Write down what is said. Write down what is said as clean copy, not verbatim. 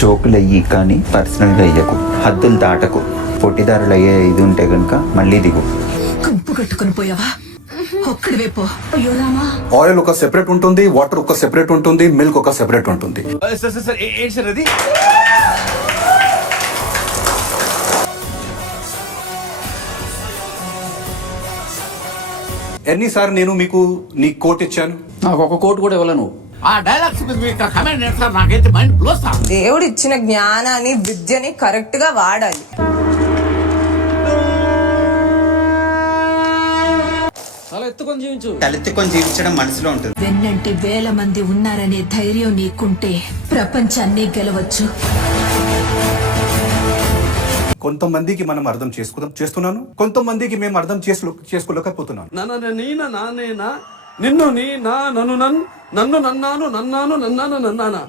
జోకులు అయ్యి కానీ పర్సనల్గా అయ్యకు, హద్దులు దాటకు. పొట్టిదారులు అయ్యే ఇది ఉంటే కనుక మళ్ళీ దిగు. కంపు కట్టుకుని పోయావా? ఒక్కడి వైపు ఆయిల్ ఒక సెపరేట్ ఉంటుంది, వాటర్ ఒక సెపరేట్ ఉంటుంది, మిల్క్ ఒక సెపరేట్ ఉంటుంది. ఎన్నిసార్లు నేను మీకు నీ కోట్ ఇచ్చాను? నాకు ఒక కోట్ కూడా ఇవ్వలేను. ఆ డైలాగ్స్ కమెంట్ చేస్తారు, నాకైతే మైండ్ బ్లోస్. దేవుడు ఇచ్చిన జ్ఞానాన్ని, విద్యని కరెక్ట్ గా వాడాలి. తలెత్తుకొని జీవించడం మనసులో ఉంటుంది. వెన్నంటి వేల మంది ఉన్నారనే ధైర్యం నీకుంటే ప్రపంచాన్ని గెలవచ్చు. కొంతమందికి మనం అర్థం చేస్తున్నాను, కొంతమందికి మేము అర్థం చేసుకోలేకపోతున్నాను. నిన్ను నీ నా నన్ను నన్ను నన్ను నన్నాను నన్నాను నన్నాను నన్నానా